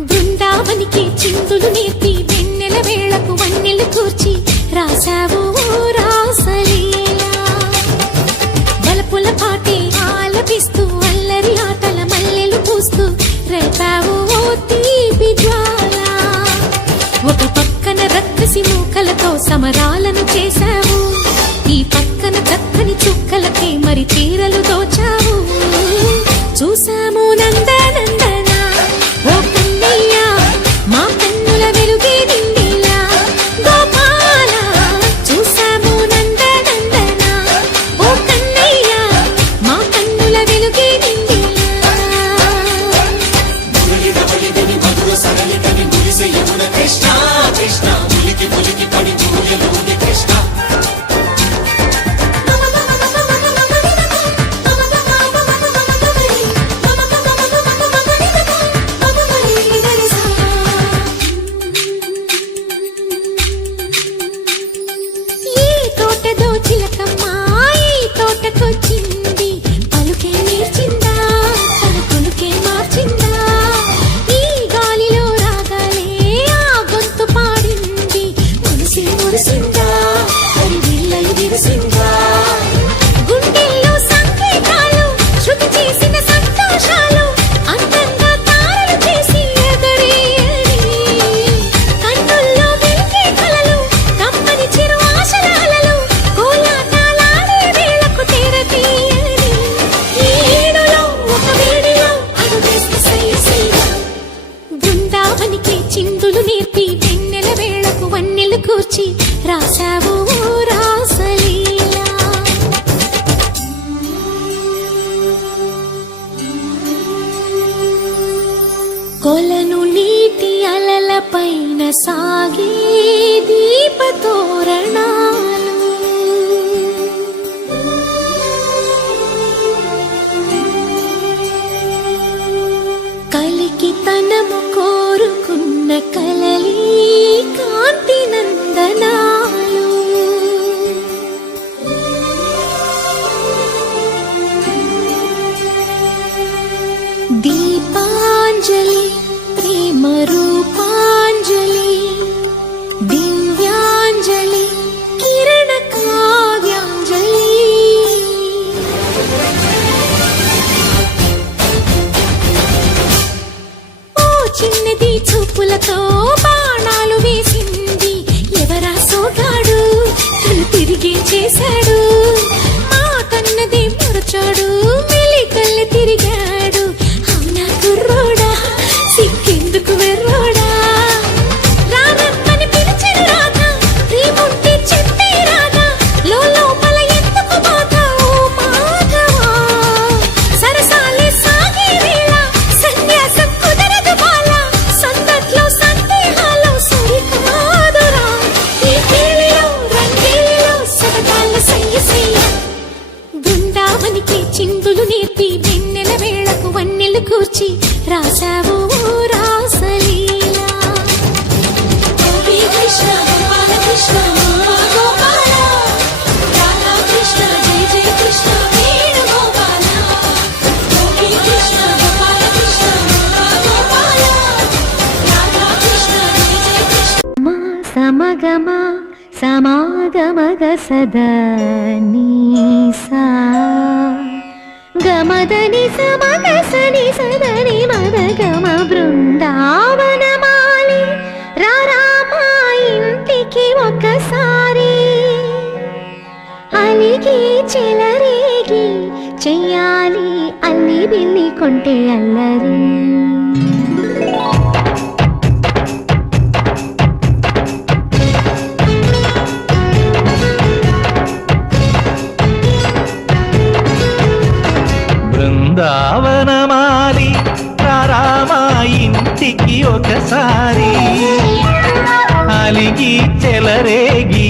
బృందావనికి చిందులు నేర్పి వెన్నెల వేళకు వన్నెలు కూర్చి రాసావు రాసలీలా బలపుల పాటే ఆలపిస్తూ అల్లరి ఆటల మల్లెలు పూస్తూ రేపావు తీపి జ్వాల ఒక పక్కన రక్కసి మూకలతో సమరాలను చేశావు ఈ పక్కన చక్కని చుక్కలకే మరి తీరలు దోచావు చూసాము నందనందన ఓ కన్నయ్య మా కన్నుల వెలుగే నిండిలా గోపాల చూసాము నందనందన ఓ కన్నయ్య మా కన్నుల వెలుగే నిండిలా కృష్ణ కృష్ణ ములికి ములికి పడి చూయలోని కృష్ణ తోటకొచ్చింది పలుకే నేర్చిందా తన కొలుకే మార్చిందా ఈ గాలిలో రాగాలే ఆ గొంతు పాడింది మనసి మురిసిందా అది విల్లై విరిసిందా గుండెల్లో సంకేతాలు శృతి చేసిన సంతోషాలు అందంగా తారలు చేసి ఎగరేయని కన్నుల్లో వెలిగే కలలు కమ్మని చిరు ఆశలాలలో చిందులు నేర్పి వెన్నెల వేళకు వన్నెలు కూర్చి రాసావు రాసలీలా కొలను నీటి అలల పైన సాగే దీపతోరణాలు కలికి తనము కోరుకున్న కలలి కాంతి నందనాలు దీపాంజలి ప్రేమ రూపాంజలి దివ్యాంజలి కిరణ కావ్యాంజలి చిన్నది చూపులతో బాణాలు వేసింది ఎవరా సోగాడు తను తిరిగి చేశాడు మా కన్నది మరచాడు మెలికల్లి తిరిగాడు అవునా కుర్రోడా సిక్కెందుకు వెర్రోడా రారమ్మని పిలిచిన రాధా ప్రేముంటే చెప్పే రాధా లోపల ఎందుకు బాధ ఓ మాధవా సరసాలే సాగే వేళ సన్యాసం కుదరదు బాలా సందట్లో సందేహాలు సరికాదురా ఈ కేళిలో రంగేలిలో సరదాల సయ్య బృందావనికి చిందులు నేర్పి వెన్నెల వేళకు వన్నెలు కూర్చి రాసావు రాసలీలా కృష్ణ గోపాల కృష్ణ గోపాల రాధా కృష్ణ జయ జయ కృష్ణ వేణు గోపాల కృష్ణ గోపాల కృష్ణ గోపాల రాధా కృష్ణ జయ జయ కృష్ణ సమగమ సమాగమగ సదా నీసా గమదని సమగ సని సదని మదగమ బృందావనమాలి రామా ఇంటికి ఒకసారి అలిగి చెలరేగి చెయ్యాలి అల్లి బిల్లి కొంటే అల్లరి బృందావనమాలి రామా ఇంటికి ఒకసారి అలిగి చెలరేగి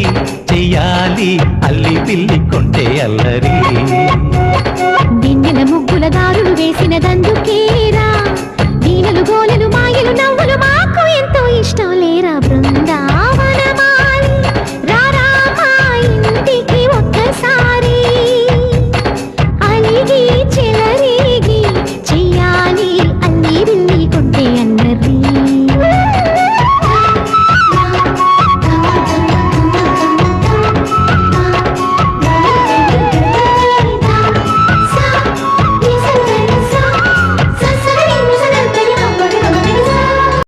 చెయ్యాలి అల్లి పిల్లి కొంటే అల్లరి వెన్నెల ముగ్గుల దారులు వేసిన దండ